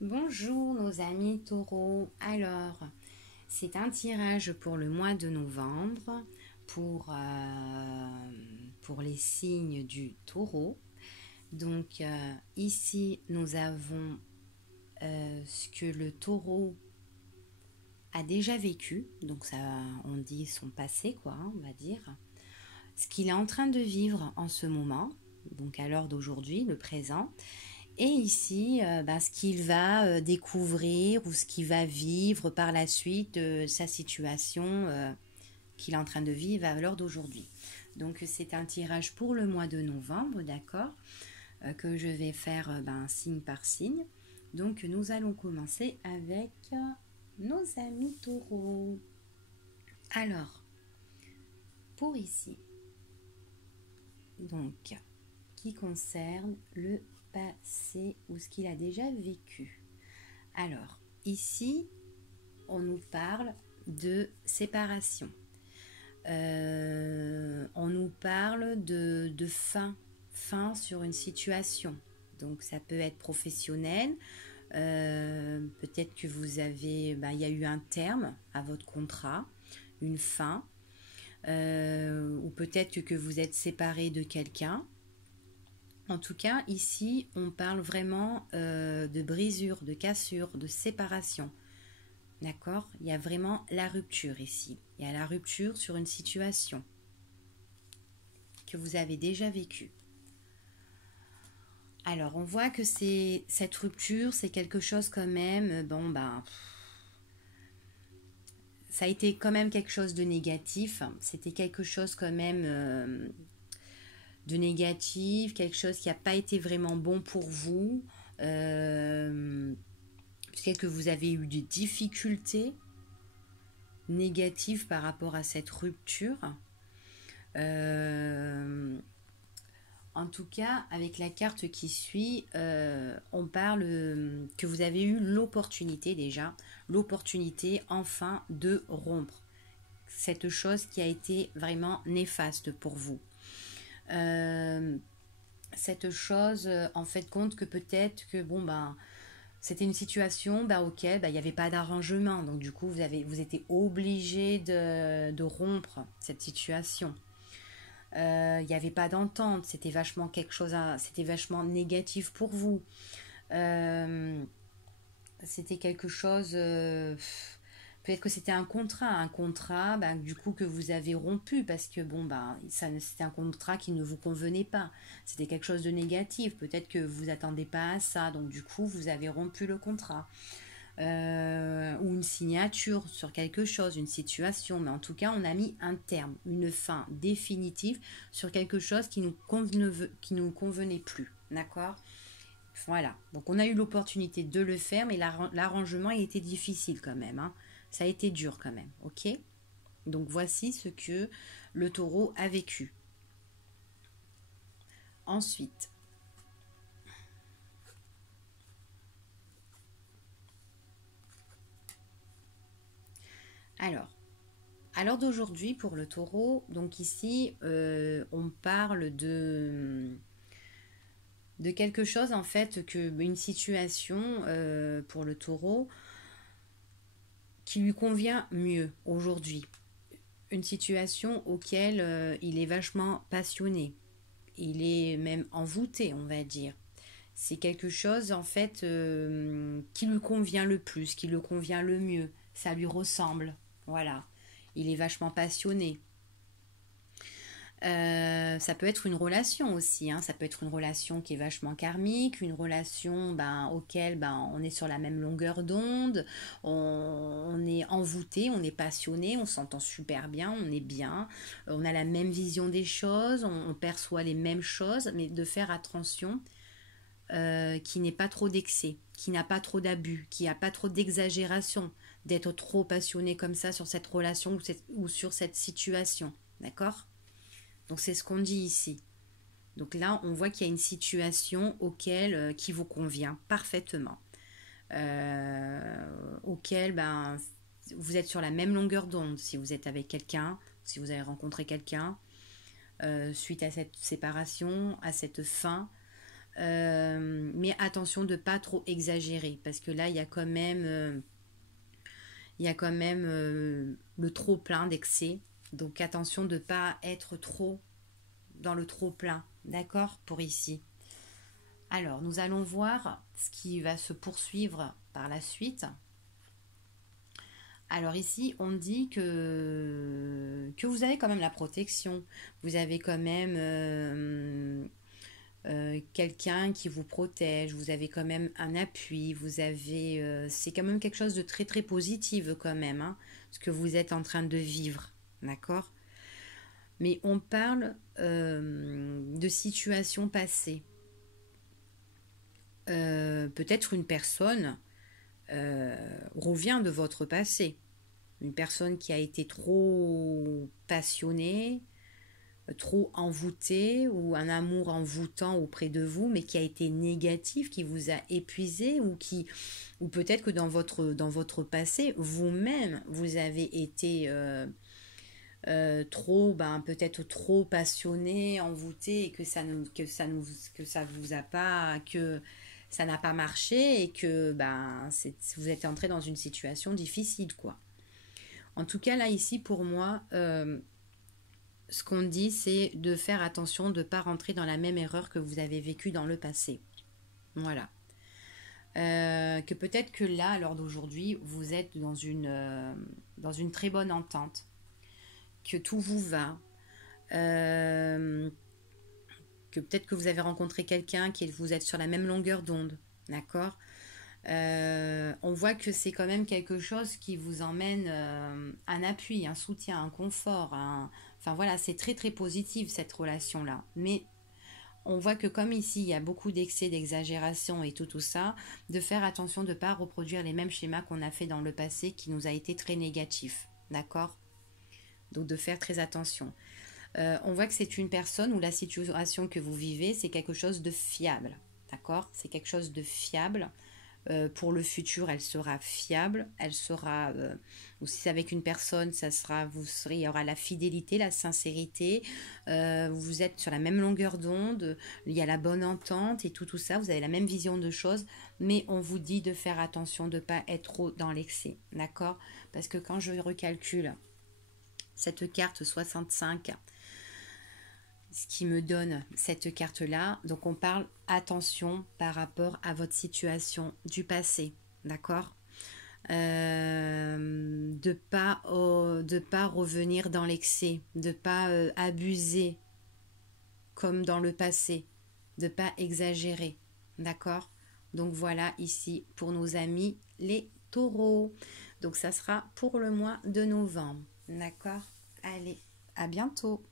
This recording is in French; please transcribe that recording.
Bonjour nos amis taureaux. Alors, c'est un tirage pour le mois de novembre pour les signes du taureau. Donc ici, nous avons ce que le taureau a déjà vécu. Donc ça, on dit son passé, quoi, on va dire. Ce qu'il est en train de vivre en ce moment, donc à l'heure d'aujourd'hui, le présent. Et ici, ce qu'il va découvrir ou ce qu'il va vivre par la suite de sa situation qu'il est en train de vivre à l'heure d'aujourd'hui. Donc c'est un tirage pour le mois de novembre, d'accord, que je vais faire signe par signe. Donc nous allons commencer avec nos amis taureaux. Alors, pour ici, donc, qui concerne le passé ou ce qu'il a déjà vécu. Alors, ici, on nous parle de séparation. On nous parle de fin sur une situation. Donc, ça peut être professionnel. Peut-être que il y a eu un terme à votre contrat, une fin. Ou peut-être que vous êtes séparé de quelqu'un. En tout cas, ici, on parle vraiment de brisure, de cassure, de séparation. D'accord? Il y a vraiment la rupture ici. Il y a la rupture sur une situation que vous avez déjà vécue. Alors, on voit que cette rupture, c'est quelque chose quand même, ça a été quand même quelque chose de négatif. C'était quelque chose quand même de négatif, quelque chose qui n'a pas été vraiment bon pour vous. Peut-être que vous avez eu des difficultés négatives par rapport à cette rupture. Euh, En tout cas, avec la carte qui suit, on parle que vous avez eu l'opportunité déjà, l'opportunité enfin de rompre cette chose qui a été vraiment néfaste pour vous. Euh, Cette chose, en fait, compte que peut-être que c'était une situation auquel il n'y avait pas d'arrangement, donc du coup vous étiez obligé de rompre cette situation. Il n'y avait pas d'entente, c'était vachement c'était vachement négatif pour vous. Euh, C'était quelque chose, peut-être que c'était un contrat, du coup que vous avez rompu parce que c'était un contrat qui ne vous convenait pas. C'était quelque chose de négatif. Peut-être que vous attendez pas à ça, donc du coup vous avez rompu le contrat. Ou une signature sur quelque chose, une situation, mais en tout cas on a mis un terme, une fin définitive sur quelque chose qui nous convenait plus, d'accord. Voilà, donc on a eu l'opportunité de le faire, mais l'arrangement a été difficile quand même, hein. Ça a été dur quand même, ok. Donc voici ce que le taureau a vécu. Ensuite, alors, à l'heure d'aujourd'hui pour le taureau, donc ici on parle de quelque chose en fait, une situation pour le taureau qui lui convient mieux aujourd'hui. Une situation auquel il est vachement passionné. Il est même envoûté, on va dire. C'est quelque chose en fait qui lui convient le plus, qui lui convient le mieux. Ça lui ressemble. Voilà. Il est vachement passionné. Ça peut être une relation aussi, hein. Ça peut être une relation qui est vachement karmique, une relation auquel on est sur la même longueur d'onde, on est envoûté, on est passionné, on s'entend super bien, on est bien, on a la même vision des choses, on perçoit les mêmes choses, mais de faire attention qu'il n'ait pas trop d'excès, qu'il n'a pas trop d'abus, qu'il n'y a pas trop d'exagération, d'être trop passionné comme ça sur cette relation ou sur cette situation, d'accord. Donc c'est ce qu'on dit ici. Donc là, on voit qu'il y a une situation qui vous convient parfaitement, auquel vous êtes sur la même longueur d'onde. Si vous êtes avec quelqu'un, si vous avez rencontré quelqu'un, suite à cette séparation, à cette fin, Mais attention de pas trop exagérer, parce que là, il y a quand même, le trop plein d'excès. Donc attention de pas être trop dans le trop plein, d'accord, pour ici. Alors, nous allons voir ce qui va se poursuivre par la suite. Alors ici, on dit que vous avez quand même la protection. Vous avez quand même quelqu'un qui vous protège. Vous avez quand même un appui. Vous avez, c'est quand même quelque chose de très très positif quand même, hein, ce que vous êtes en train de vivre, d'accord? Mais on parle de situations passées. Peut-être une personne revient de votre passé. Une personne qui a été trop passionnée, trop envoûtée, ou un amour envoûtant auprès de vous, mais qui a été négatif, qui vous a épuisé, ou peut-être que dans votre passé, vous-même, vous avez été trop, peut-être trop passionné, envoûté, et que ça vous a pas, que ça n'a pas marché, et que vous êtes entré dans une situation difficile, quoi. En tout cas, là, ici, pour moi, ce qu'on dit, c'est de faire attention de ne pas rentrer dans la même erreur que vous avez vécue dans le passé. Voilà. Que peut-être que là, à l'heure d'aujourd'hui, vous êtes dans une très bonne entente, que tout vous va, que peut-être que vous avez rencontré quelqu'un, que vous êtes sur la même longueur d'onde, d'accord? On voit que c'est quand même quelque chose qui vous emmène un appui, un soutien, un confort. Enfin voilà, c'est très très positif cette relation-là. Mais on voit que comme ici, il y a beaucoup d'excès, d'exagération et tout ça, de faire attention de ne pas reproduire les mêmes schémas qu'on a fait dans le passé qui nous a été très négatifs. D'accord? Donc de faire très attention. On voit que c'est une personne où la situation que vous vivez, c'est quelque chose de fiable. D'accord? C'est quelque chose de fiable. Pour le futur, elle sera fiable, elle sera, ou si c'est avec une personne, il y aura la fidélité, la sincérité, vous êtes sur la même longueur d'onde, il y a la bonne entente et tout ça, vous avez la même vision de choses, mais on vous dit de faire attention, de ne pas être trop dans l'excès, d'accord? Parce que quand je recalcule cette carte 65, ce qui me donne cette carte-là. Donc on parle attention par rapport à votre situation du passé, d'accord? De pas revenir dans l'excès, de pas abuser comme dans le passé, de pas exagérer, d'accord? Donc voilà ici pour nos amis les taureaux. Donc ça sera pour le mois de novembre, d'accord? Allez, à bientôt.